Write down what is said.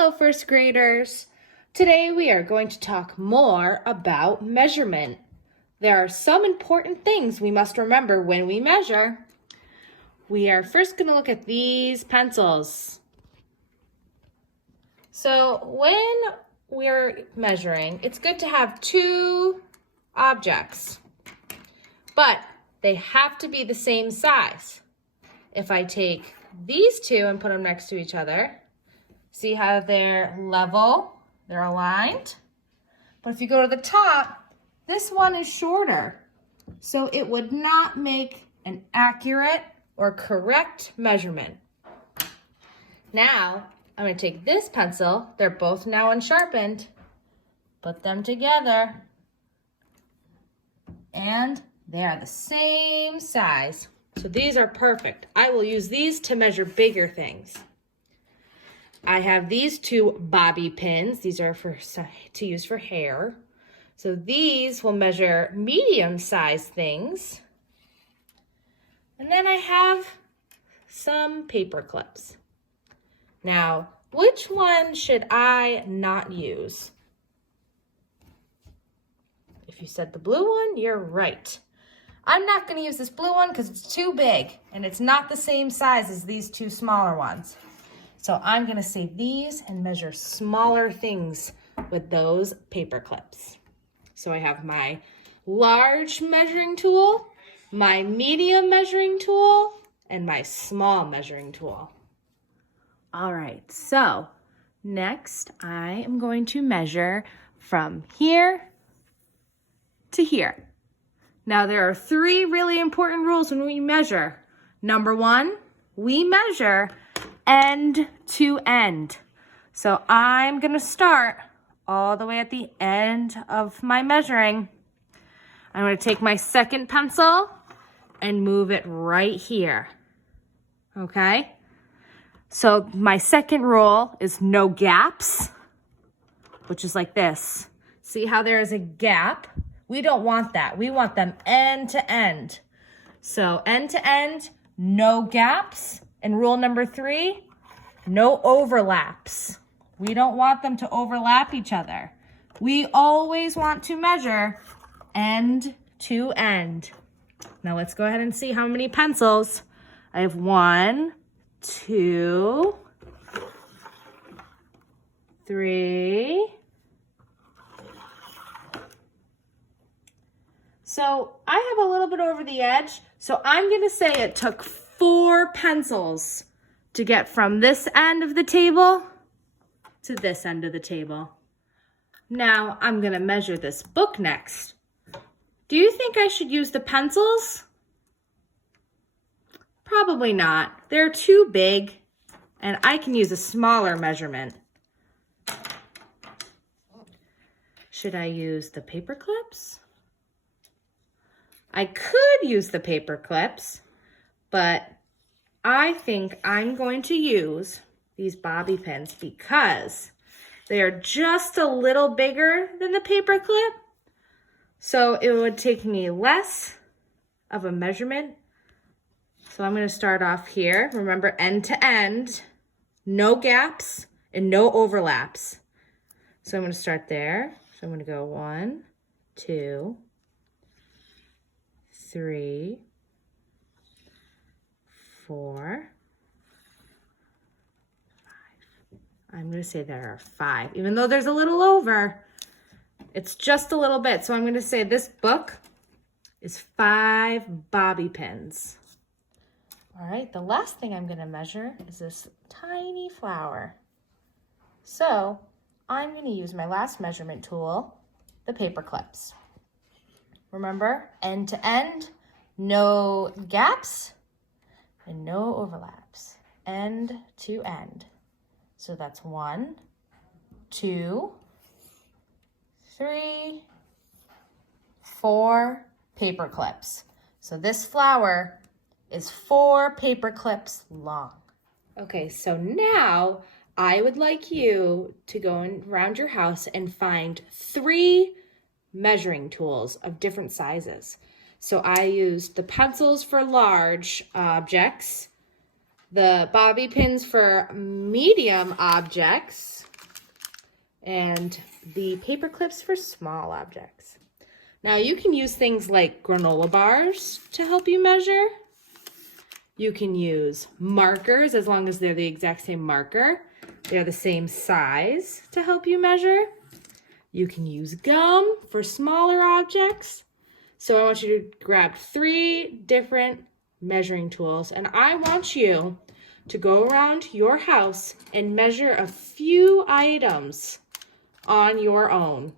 Hello, first graders. Today we are going to talk more about measurement. There are some important things we must remember when we measure. We are first going to look at these pencils. So when we're measuring, it's good to have two objects, but they have to be the same size. If I take these two and put them next to each other, see how they're level, they're aligned? But if you go to the top, this one is shorter. So it would not make an accurate or correct measurement. Now, I'm going to take this pencil, they're both now unsharpened, put them together, and they are the same size. So these are perfect. I will use these to measure bigger things. I have these two bobby pins. These are to use for hair. So these will measure medium-sized things. And then I have some paper clips. Now, which one should I not use? If you said the blue one, you're right. I'm not going to use this blue one because it's too big and it's not the same size as these two smaller ones. So I'm going to save these and measure smaller things with those paper clips. So I have my large measuring tool, my medium measuring tool, and my small measuring tool. All right, so next I am going to measure from here to here. Now there are three really important rules when we measure. Number one, we measure end to end. So I'm going to start all the way at the end of my measuring. I'm going to take my second pencil and move it right here. Okay? So my second rule is no gaps, which is like this. See how there is a gap? We don't want that. We want them end to end. So end to end, no gaps. And rule number 3, no overlaps. We don't want them to overlap each other. We always want to measure end to end. Now let's go ahead and see how many pencils. I have 1, 2, 3. So I have a little bit over the edge. So I'm going to say it took 4 pencils to get from this end of the table to this end of the table. Now I'm going to measure this book next. Do you think I should use the pencils? Probably not. They're too big and I can use a smaller measurement. Should I use the paper clips? I could use the paper clips, but I think I'm going to use these bobby pins because they are just a little bigger than the paper clip. So it would take me less of a measurement. So I'm going to start off here. Remember, end to end, no gaps and no overlaps. So I'm going to start there. So I'm going to go 1, 2, 3, 4, 5. I'm going to say there are 5, even though there's a little over. It's just a little bit. So I'm going to say this book is 5 bobby pins. All right, the last thing I'm going to measure is this tiny flower. So I'm going to use my last measurement tool, the paper clips. Remember, end to end, no gaps and no overlaps. End to end. So that's 1, 2, 3, 4 paper clips. So this flower is 4 paper clips long. Okay, so now I would like you to go around your house and find 3 measuring tools of different sizes. So I used the pencils for large objects, the bobby pins for medium objects, and the paper clips for small objects. Now you can use things like granola bars to help you measure. You can use markers as long as they're the exact same marker. They're the same size to help you measure. You can use gum for smaller objects. So I want you to grab 3 different measuring tools, and I want you to go around your house and measure a few items on your own.